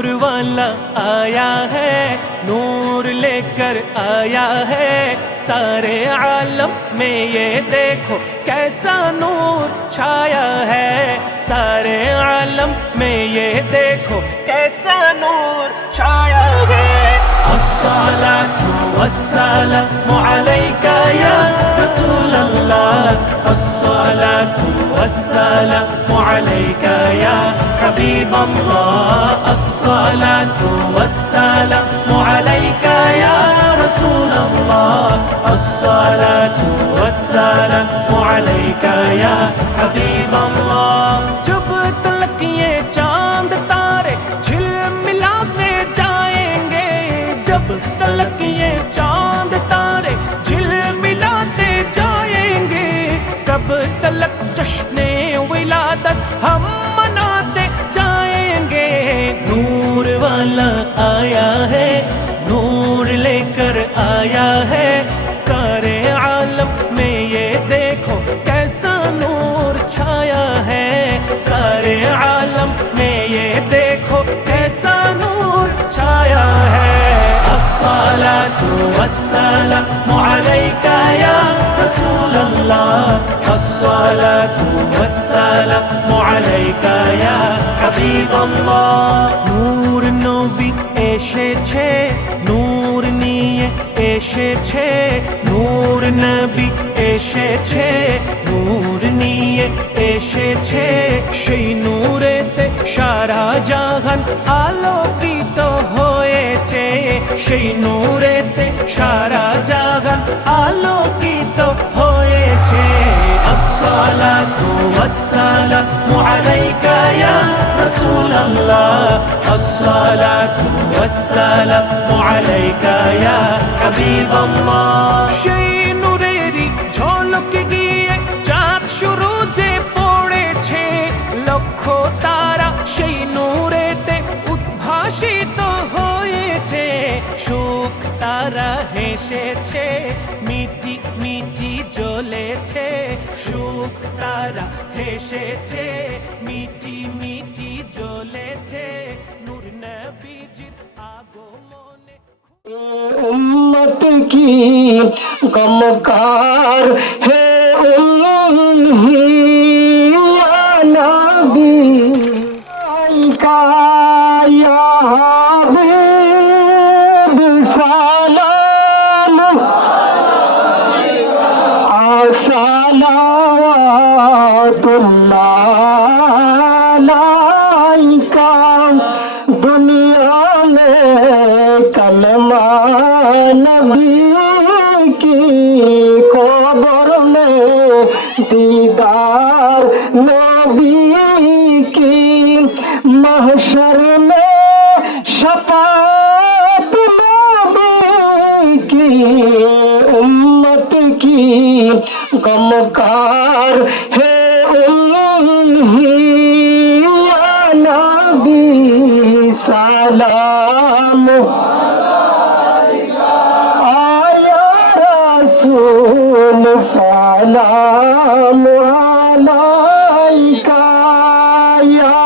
नूर वाला आया है, नूर लेकर आया है, सारे आलम में ये देखो कैसा नूर छाया है, सारे आलम में ये देखो कैसा नूर छाया है। अस्सलातु वस्सलामु अलैका या रसूल अल्लाह, अस्सलातु वस्सलामु अलैका या हबीब अल्लाह, अस्सलातु वस्सलामु अलैका या रसूल अल्लाह, अस्सलातु वस्सलामु अलैका या हबीब अल्लाह। जब तलक ये चांद तारे झिलमिलाते जाएंगे, जब तलक ये चांद तारे झिलमिलाते जाएंगे, तब तलक जश्ने विलादत हम मनाते जाएंगे। नूर वाला आया है, नूर लेकर आया है, सारे आलम में ये देखो कैसा नूर छाया है, सारे आलम में ये देखो कैसा नूर छाया है। अस्सलातु वस्सलामु अलैका या रसूल अल्लाह, अस्सलातु वस्सलामु अलैका या हबीब अल्लाह। নূর নবী এসেছে, নূর নিয়ে এসেছে, নূর নবী এসেছে, নূর নিয়ে এসেছে, সেই নূরেতে সারা জাহান আলোকিত হয়েছে, সেই নূরেতে সারা জাহান আলোকিত হয়েছে। अस्सलातु वस्सलामु अलैका या रसूल अल्लाह, अस्सलातु वस्सलामु अलैका या हबीब अल्लाह। সেই নূরেরই ঝলক গিয়ে চাঁদ সুরজে পড়েছে, লক্ষ তারা সেই নূরেতে উদ্ভাসিত হয়েছে, সুখ তারা হেসেছে, মিটি মিটি জ্বলেছে, সুখ তারা হেসেছে, মিটি মিটি জ্বলেছে, নূর নবীজির আগমনে। उम्मत की गमकार है उम्मी या नबी, का या हबीब सलाम अलैका। दुनिया में कलमा नबी की, खबर में दीदार नबी की, महशर में शफाअत नबी की, उम्मत की गमकार है उम्मी या नबी सलाम आया रसूल सलाम अलैका या